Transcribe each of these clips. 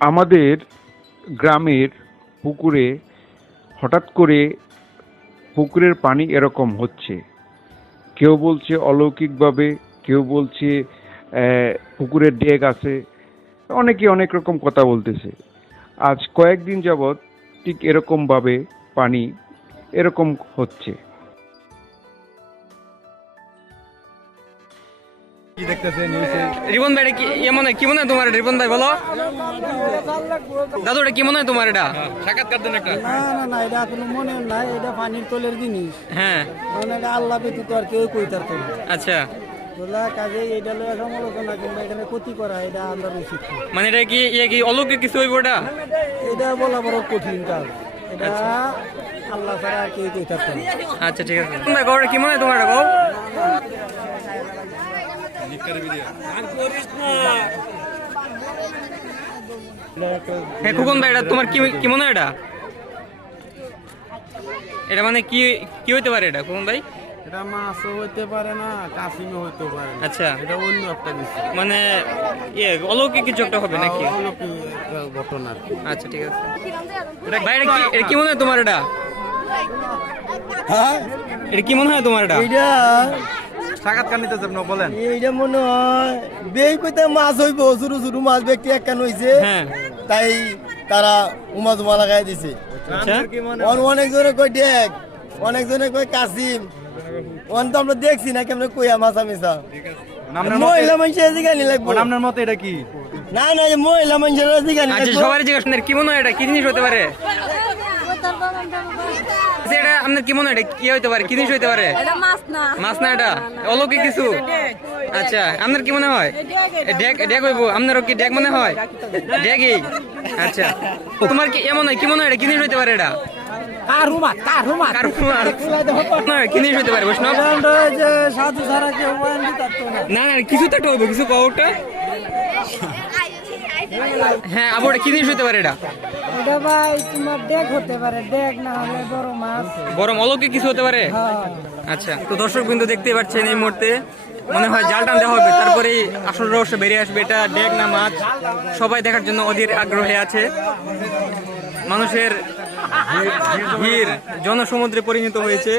আমাদের গ্রামের পুকুরে হঠাৎ করে পুকুরের পানি এরকম হচ্ছে। কেউ বলছে অলৌকিকভাবে, কেউ বলছে পুকুরের ডেক আছে। অনেকে অনেক রকম কথা বলতেছে। আজ কয়েকদিন যাবৎ ঠিক এরকমভাবে পানি এরকম হচ্ছে। রিবন ভাই এটা কি ইয়ে মনে কি মনে হয় তোমার এটা? রিবন ভাই বলো। দাদু এটা কি মনে হয় তোমার এটা? সাক্ষাৎকার দেন একটা। না না না এটা কোনো মনে নাই এটা পানির তলের জিনিস। হ্যাঁ। কারণ এটা আল্লাহ ব্যতীত আর কেউ কইতার তো না। আচ্ছা। বলা কাজে এটা লয়ে সমালোচনা কিংবা এখানে ক্ষতি করা এটা আমরা উচিত মানে এটা কি ইয়ে কি অলৌকিক কিছু হইব এটা? এটা বলা বড় কঠিন কাজ। এটা আল্লাহ ছাড়া কেউ কইতার তো আচ্ছা ঠিক আছে। গৌড়ে কি মনে হয় তোমার এটা গৌ হ্যাঁ খুকন ভাই এটা তোমার কি কি মনে হয় এটা? এটা মানে কি কি হইতে পারে এটা খুকন ভাই এটা মাছও হইতে পারে না কাশিমও হইতে পারে আচ্ছা। এটা অন্য একটা বিষয়। মানে ইয়ে অলৌকিক কিছু একটা হবে নাকি? অলৌকিক ঘটনা আচ্ছা ঠিক আছে। ভাই এটা কি এটা কি মনে হয় তোমার এটা? এটা কি মনে হয় তোমার এটা? এইটা সাক্ষাৎকার নিতেছে আপনি বলেন? এইটা মনে হয় বেই কইতে মাছ হইব ছোট ছোট মাছ ব্যক্তি একখান হইছে? হ্যাঁ। তাই তারা উমা জমা লাগাই দিছে। আচ্ছা। অনেক জনে কই ডেক অনেক জনে কই কাসিম। অন তো আমরা দেখছি না কেমনে কইয়া মাছা মিছা মহিলা মানুষের জিগানি লাগবো। নামনের মতে এটা কি? না না মহিলা মানুষের আচ্ছা সবার জিজ্ঞাসা কি মনে হয় এটা? কি জিনিস হতে পারে? আচ্ছা, এটা আপনার কি মনে হয়? কি হইতে পারে? কি জিনিস হইতে পারে? মাছ না। মাছ না এটা? অলৌকিক কিছু? আচ্ছা আপনার কি মনে হয়? ডেক ডেক হইব। আপনারও কি ডেক মনে হয়? ডেকই। আচ্ছা। তোমার কি এমন হয়? কি মনে হয়? এটা কি জিনিস হইতে পারে এটা? কারুমা কারুমা কার কি জিনিস হতে পারে বৈষ্ণব? আমরা যে সাধু ছাড়া কেউ বয়ান দিতে পারতো না। না না কিছু তো একটা কিছু কওটা হ্যাঁ আবার এটা কি জিনিস হতে পারে এটা? এটা ভাই তোমার ডেক হতে পারে ডেক না হলে বড় মাছ। বরং অলৌকিক কিছু হতে পারে? আচ্ছা তো দর্শক বিন্দু দেখতে পাচ্ছেন এই মুহূর্তে মনে হয় জাল টান দেওয়া হবে তারপরে আসল রহস্য বেরিয়ে আসবে এটা ডেক না মাছ। সবাই দেখার জন্য অধীর আগ্রহে আছে। মানুষের ভিড় জনসমুদ্রে পরিণত হয়েছে।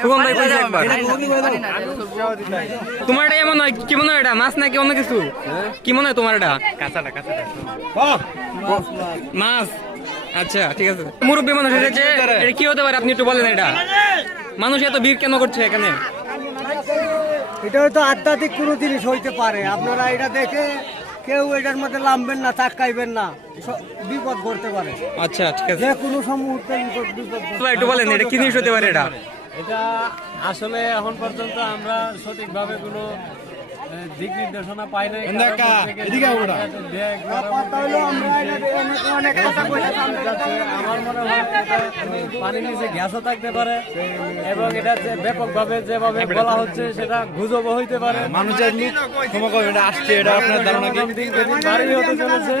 ফুকন ভাই কইছে একবার। তোমার এটা এমন হয় কি মনে হয় এটা? মাছ নাকি অন্য কিছু? কি মনে হয় তোমার এটা? কাঁচাটা কাঁচাটা। মাছ। আচ্ছা ঠিক আছে। মুরব্বী মানুষ এসেছে এটা কি হতে পারে? আপনি একটু বলেন এটা। মানুষ এত ভিড় কেন করছে এখানে? এটা হয়তো আধ্যাত্মিক কোনো জিনিস হইতে পারে। আপনারা এটা দেখে কেউ এটার মধ্যে নামবেন না তাকাইবেন না। বিপদ করতে পারে। আচ্ছা ঠিক আছে। যে কোনো মুহূর্তে বিপদ একটু বলেন এটা কি জিনিস হতে পারে এটা? এটা আসলে এখন পর্যন্ত আমরা সঠিকভাবে কোনো দিক নির্দেশনা পাই নাই আমার মনে হয় পানির নিচে গ্যাসও থাকতে পারে এবং এটা যে ব্যাপকভাবে যেভাবে বলা হচ্ছে সেটা গুজবও হইতে পারে মানুষের এটা আসছে এটা আপনার ধারণা কি দিন দিন হতে চলেছে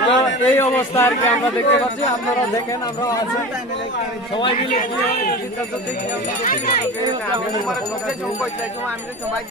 তো এই অবস্থা আর কি আমরা দেখতে পাচ্ছি। আপনারা দেখেন, আমরা আছি। সবাই মিলে কি হয় সিদ্ধান্ত দেখি